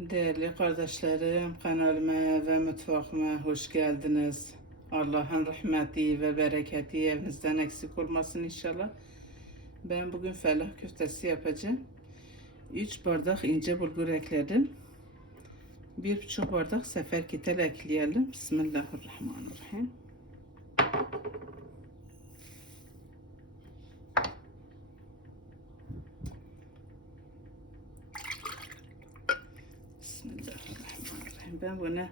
Değerli kardeşlerim, kanalıma ve mutfağıma hoş geldiniz. Allah'ın rahmeti ve bereketi evinizden eksik olmasın inşallah. Ben bugün fellah köftesi yapacağım. 3 bardak ince bulgur ekledim. 1,5 bardak sefer kitel ekleyelim. Bismillahirrahmanirrahim. Bismillahirrahmanirrahim. Ben buna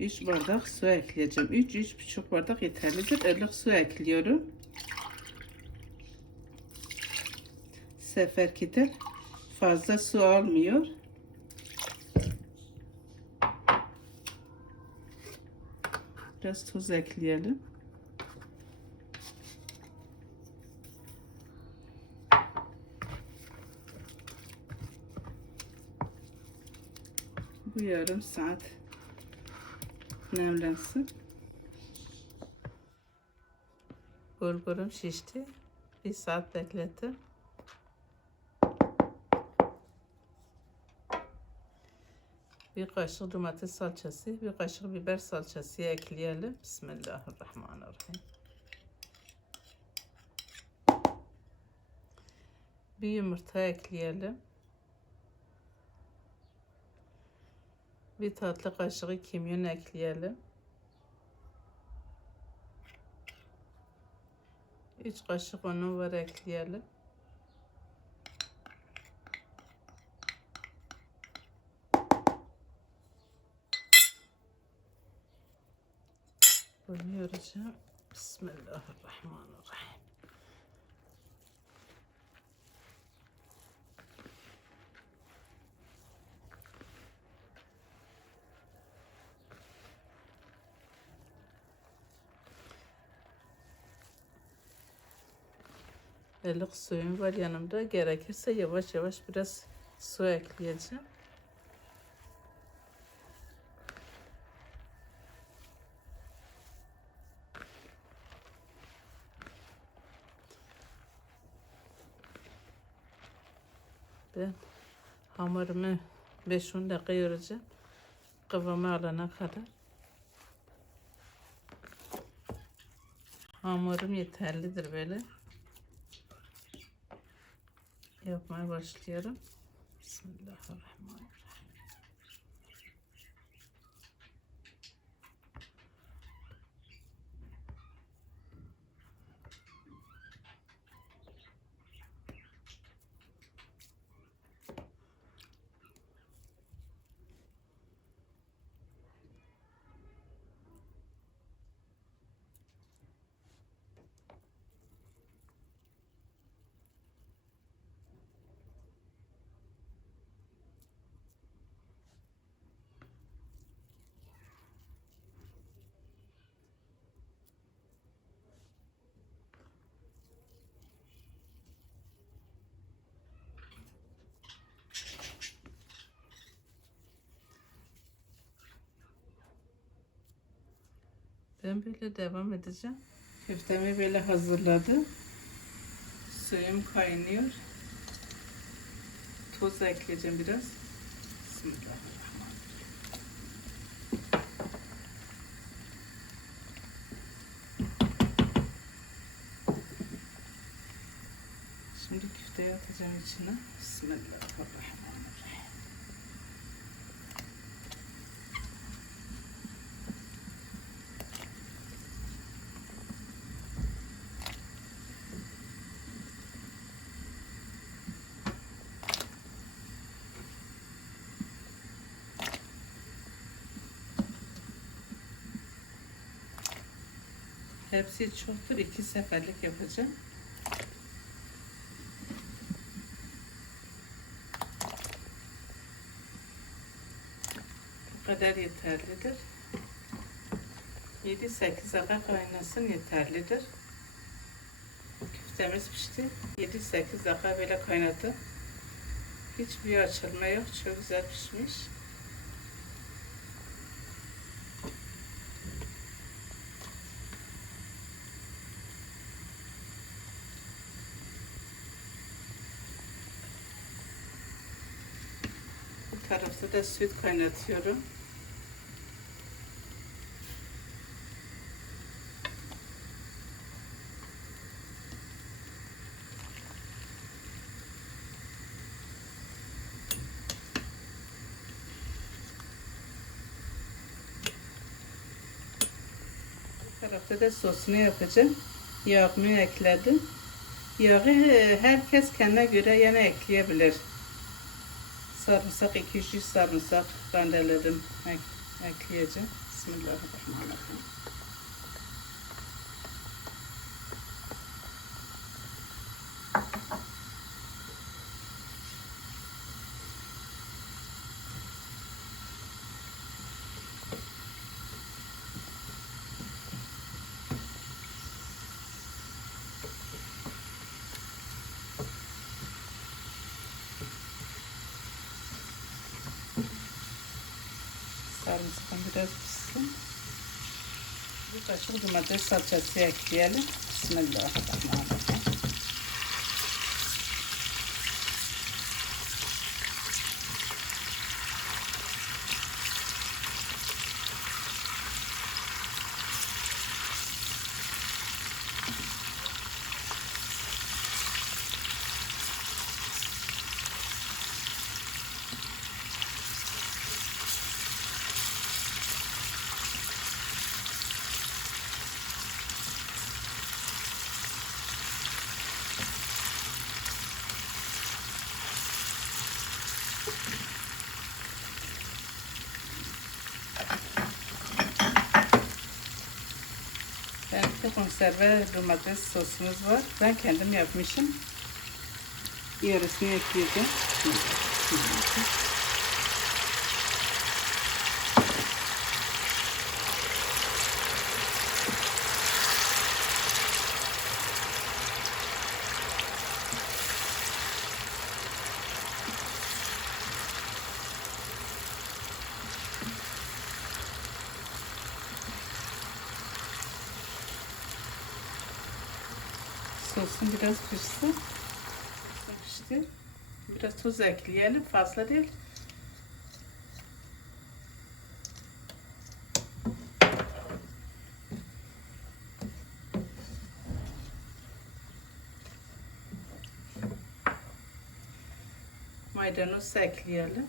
3 bardak su ekleyeceğim. 3 üç buçuk bardak yeterlidir. Ilık su ekliyorum. Sefer kitel fazla su almıyor. Biraz tuz ekleyelim. Bu yarım saat nemlensin. Bulgurum şişti. Bir saat beklettim. Bir kaşık domates salçası, bir kaşık biber salçası ekleyelim. Bismillahirrahmanirrahim. Bir yumurta ekleyelim. Bir tatlı kaşığı kimyon ekleyelim. 3 kaşık unu var ekleyelim. Bunu yoracağım. Bismillahirrahmanirrahim. Ilık suyum var yanımda. Gerekirse yavaş yavaş biraz su ekleyeceğim. Ben hamurumu 5-10 dakika yoracağım. Kıvamı alana kadar. Hamurum yeterlidir böyle. Yapmaya başlıyorum. Bismillahirrahmanirrahim. Ben böyle devam edeceğim. Köftemi böyle hazırladım. Suyum kaynıyor. Tuz ekleyeceğim biraz. Bismillahirrahmanirrahim. Şimdi köfteyi atacağım içine. Bismillahirrahmanirrahim. Hepsi çoktur. iki seferlik yapacağım. Bu kadar yeterlidir. 7-8 dakika kaynasın yeterlidir. Köftemiz pişti. 7-8 dakika böyle kaynadı. Hiçbir açılma yok. Çok güzel pişmiş. Tarafta da süt kaynatıyorum. Tarafta da sosunu yapacağım. Yağımı ekledim. Yağı e, herkes kendine göre yine ekleyebilir. Sarımsak 200 sarımsak rendeledim. Ek, ekleyeceğim. Bismillahirrahmanirrahim. Sarımsakın biraz pişsin. Bir kaşık domates salçası ekleyelim. Bismillahirrahmanirrahim. Benimki konserve domates sosumuz var. Ben kendim yapmışım. Yarısını ekleyeceğim. Sosun biraz pişsin. Pişti. Biraz tuz ekleyelim. Fazla değil. Maydanoz ekleyelim.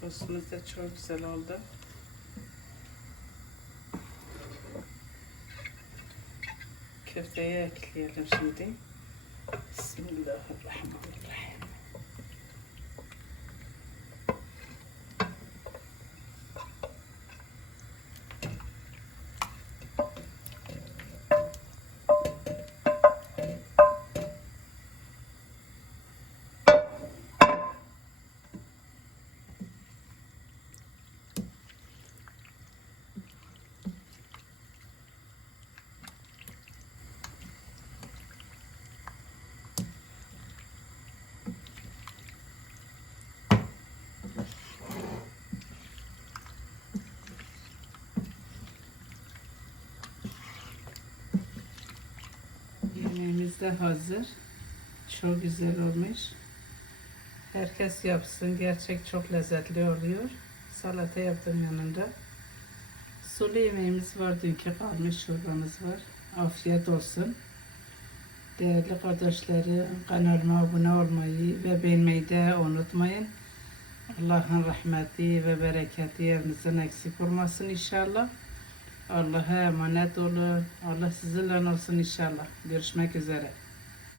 Sosumuz da çok güzel oldu. Köfteyi ekleyelim şimdi. Bismillahirrahmanirrahim. Yemeğimiz de hazır. Çok güzel olmuş. Herkes yapsın. Gerçek çok lezzetli oluyor. Salata yaptım yanında. Sulu yemeğimiz var. Dünkü kalmış çorbamız var. Afiyet olsun. Değerli kardeşlerim kanalıma abone olmayı ve beğenmeyi de unutmayın. Allah'ın rahmeti ve bereketi evinizden eksik olmasın inşallah. Allah'a emanet olun. Allah sizinle olsun inşallah. Görüşmek üzere.